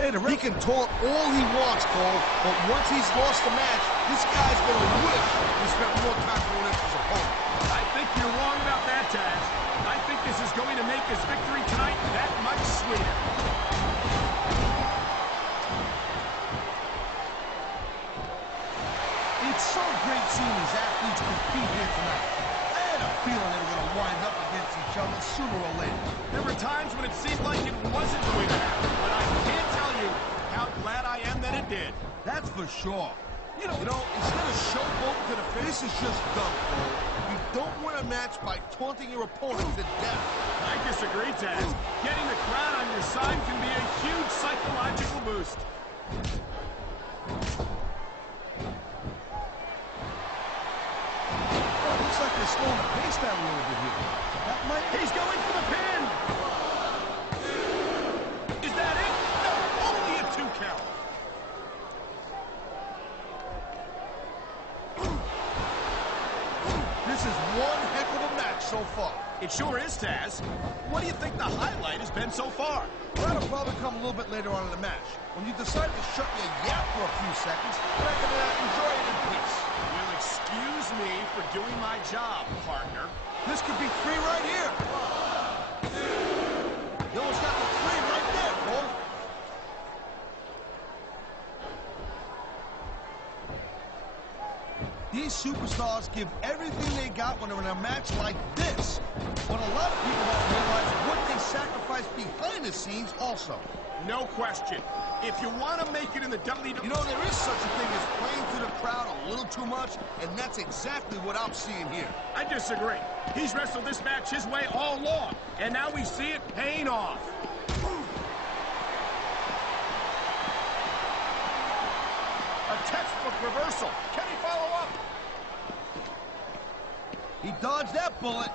He can taunt all he wants, Cole, but once he's lost the match, this guy's going to wish he spent more time going after his opponent. I think you're wrong about that, Taz. I think this is going to make his victory tonight that much sweeter. It's so great seeing these athletes compete here tonight. I had a feeling they were going to wind up against each other sooner or later. There were times when it seemed like it wasn't going to happen, but I can't tell you how glad I am that it did. That's for sure. You know, instead of showboating to the face, it's just dumb, Cole. You don't win a match by taunting your opponent to death. I disagree, Taz. Getting the crowd on your side can be a huge psychological boost. Oh, looks like they're slowing the pace down a little bit here. That might... He's going for the pin! Is that it? No, only a 2 count. This is one heck of a match so far. It sure is, Taz. What do you think the highlight has been so far? That'll probably come a little bit later on in the match. When you decide to shut your yap for a few seconds, then I can enjoy it in peace. You'll excuse me for doing my job, partner. This could be 3 right here. You almost got the 3 right there, Cole. These superstars give everything they got when they're in a match like this. But a lot of people don't realize what they sacrifice behind the scenes also. No question. If you want to make it in the WWE... You know, there is such a thing as playing to the crowd a little too much, and that's exactly what I'm seeing here. I disagree. He's wrestled this match his way all along, and now we see it paying off. A textbook reversal. Can he follow up? He dodged that bullet.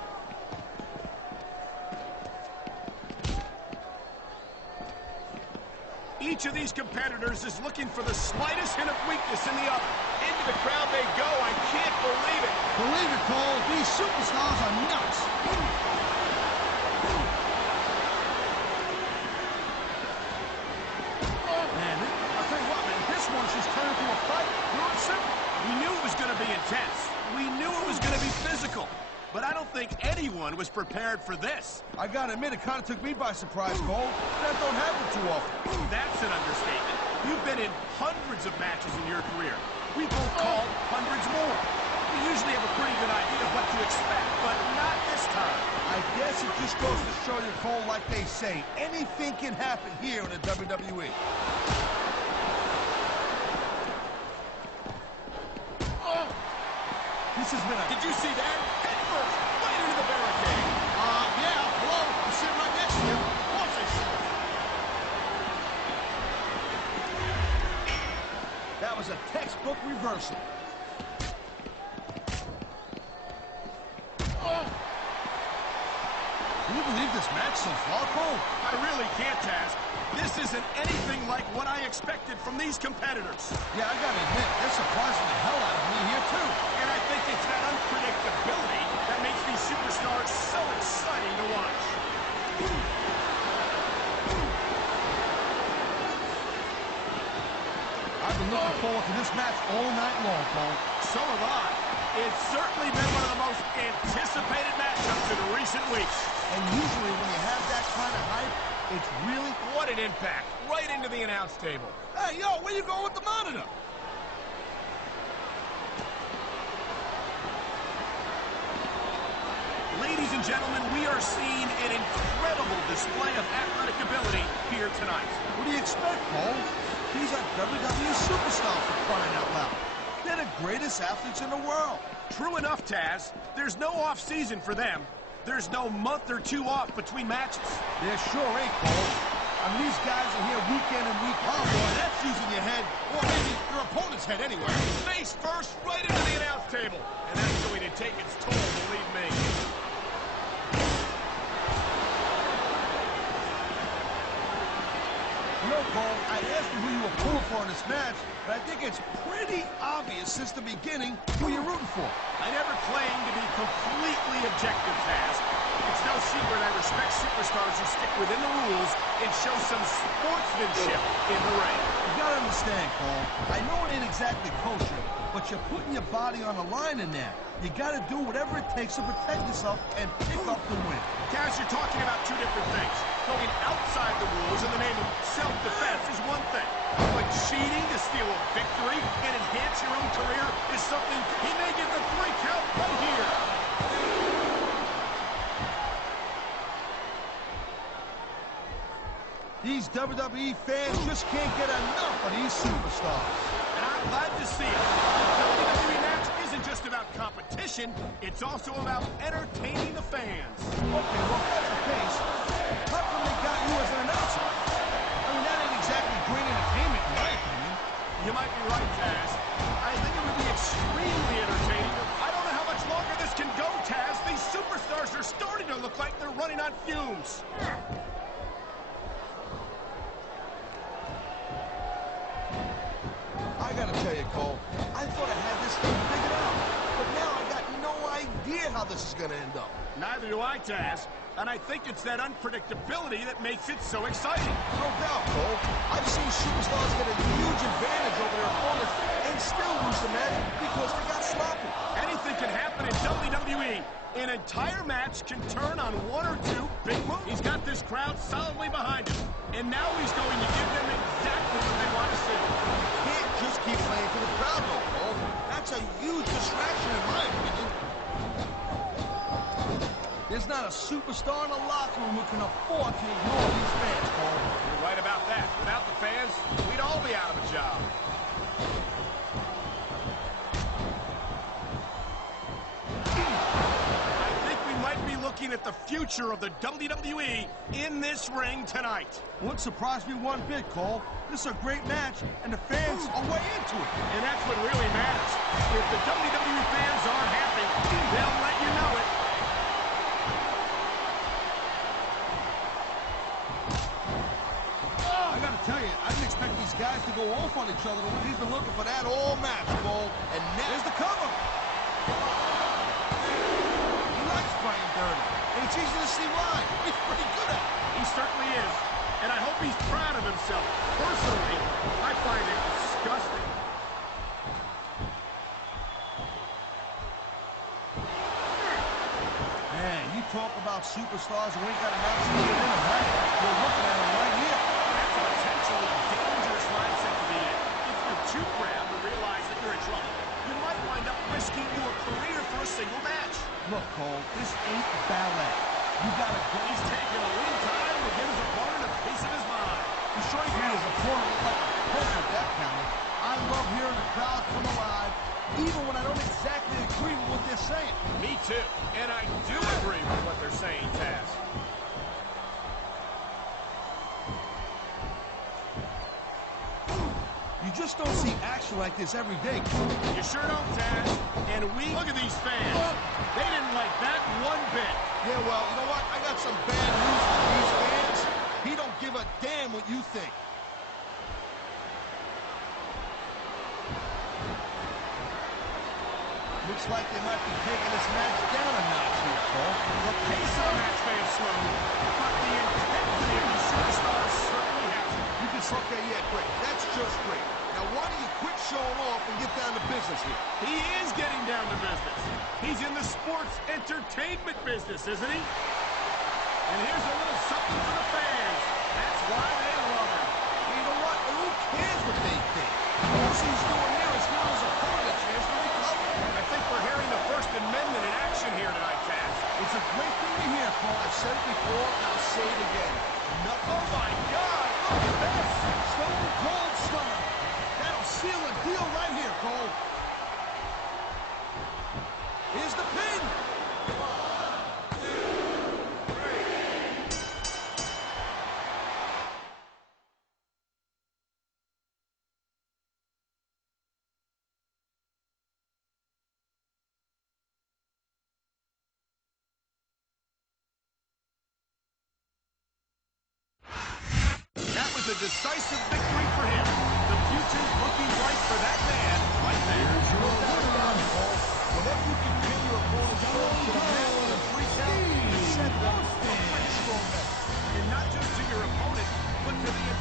Each of these competitors is looking for the slightest hint of weakness in the other. Into the crowd they go. I can't believe it. Believe it, Cole. These superstars are nuts. Man, I'll tell you what, man. This one's just turned into a fight. Pure and simple. We knew it was going to be intense. We knew it was going to be physical. But I don't think anyone was prepared for this. I gotta admit, it kind of took me by surprise, Cole. That don't happen too often. That's an understatement. You've been in hundreds of matches in your career. We both called hundreds more. We usually have a pretty good idea of what to expect, but not this time. I guess it just goes to show you, Cole, like they say, anything can happen here in the WWE. This has been a... Did you see that? Head first, right into the barricade. Yeah, hello. I'm sitting right next to you. Of course I see it. That was a textbook reversal. Can you believe this match so far, Cole? I really can't, Taz. This isn't anything like what I expected from these competitors. Yeah, I gotta admit, they're surprising the hell out of me here, too. And I think it's that unpredictability that makes these superstars so exciting to watch. I've been looking forward to this match all night long, Cole. So have I. It's certainly been one of the most anticipated matchups in recent weeks. And usually when you have that kind of hype, it's really... What an impact. Right into the announce table. Hey, yo, where you going with the monitor? Ladies and gentlemen, we are seeing an incredible display of athletic ability here tonight. What do you expect, Cole? These are WWE superstars for crying out loud. They're the greatest athletes in the world. True enough, Taz. There's no off-season for them. There's no month or two off between matches. There sure ain't, Cole. I mean, these guys are here week in and week out. Oh, boy, that's using your head. Or maybe your opponent's head anyway. Face first, right into the announce table. And that's going to take its toll, believe me. You know, Cole, I asked you who you were pulling for in this match, but I think it's pretty obvious since the beginning who you're rooting for. I never claimed to be completely objective, Taz. It's no secret I respect superstars who stick within the rules and show some sportsmanship in the ring. You gotta understand, Cole, I know it ain't exactly kosher, but you're putting your body on the line in there. You gotta do whatever it takes to protect yourself and pick up the win. Taz, you're talking about two different things. Going outside the rules in the name of self-defense is one thing, but cheating to steal a victory and enhance your own career is something he may get the 3 count right here. These WWE fans just can't get enough of these superstars. And I'm glad to see it. The WWE match isn't just about competition, it's also about entertaining the fans. Okay, well, if that's the case, how come they got you as an announcer? I mean, that ain't exactly great entertainment, in my opinion. You might be right, Taz. I think it would be extremely entertaining. I don't know how much longer this can go, Taz. These superstars are starting to look like they're running on fumes. I gotta tell you, Cole, I thought I had this thing figured out, but now I got no idea how this is gonna end up. Neither do I, Taz. And I think it's that unpredictability that makes it so exciting. No doubt, Cole. I've seen superstars get a huge advantage over their opponents and still lose the match because they got sloppy. Anything can happen in WWE. An entire match can turn on one or two big moves. He's got this crowd solidly behind him. And now he's going to give them exactly what they want to see. Can't just keep playing for the crowd, though, Cole. That's a huge distraction, in my opinion. There's not a superstar in the locker room who can afford to ignore these fans, Cole. You're right about that. Without the fans, we'd all be out of a job. I think we might be looking at the future of the WWE in this ring tonight. Wouldn't surprise me one bit, Cole. This is a great match, and the fans are way into it. And that's what really matters. If the WWE fans aren't happy, they'll let you know it. I gotta tell you, I didn't expect these guys to go off on each other when he's been looking for that all match, Cole. And there's the cover. He likes playing dirty, and it's easy to see why. He's pretty good at it. He certainly is. And I hope he's proud of himself. Personally, I find it disgusting. Man, you talk about superstars who ain't got an option in them, right? You're looking at them right here. That's a potentially dangerous mindset to be in. If you're too proud to realize that you're in trouble, you might wind up risking your career for a single match. Look, Cole, this ain't ballet. You gotta go. He's taking a little time to give his opponent a piece of his mind. He's sure he made his opponent look like a punk with that counter. I love hearing the crowd come alive, even when I don't exactly agree with what they're saying. Me too. And I do agree with what they're saying, Taz. You just don't see action like this every day, Cole. You sure don't, Taz. And look at these fans. They didn't like that one bit. Yeah, well, you know what? I got some bad news for these fans. He don't give a damn what you think. Looks like they might be taking this match down a notch here, Cole. The pace of the match may have slowed, but the intensity of these superstars certainly hasn't. You can say, okay, yeah, great. That's just great. Now, why don't you quit showing off and get down to business here? He is getting down to business. He's in the sports entertainment business, isn't he? And here's a little something for the fans. That's why they love him. You know what? Who cares what they think? All he's doing here is giving his opponent a chance to recover. I think we're hearing the First Amendment in action here tonight, Taz. It's a great thing to hear, Cole. I've said it before, and I'll say it again. Oh, my God! Look at this! Stone Cold Stunner. That'll seal the deal right here, Cole. Here's the pin. That was a decisive victory for him. The future's looking bright for that man right there. Here's your winner, Cole. Whenever you can pin your opponent's foot to the mat with a 3 count, you set them up for a pretty strong match. And not just to your opponent, but to the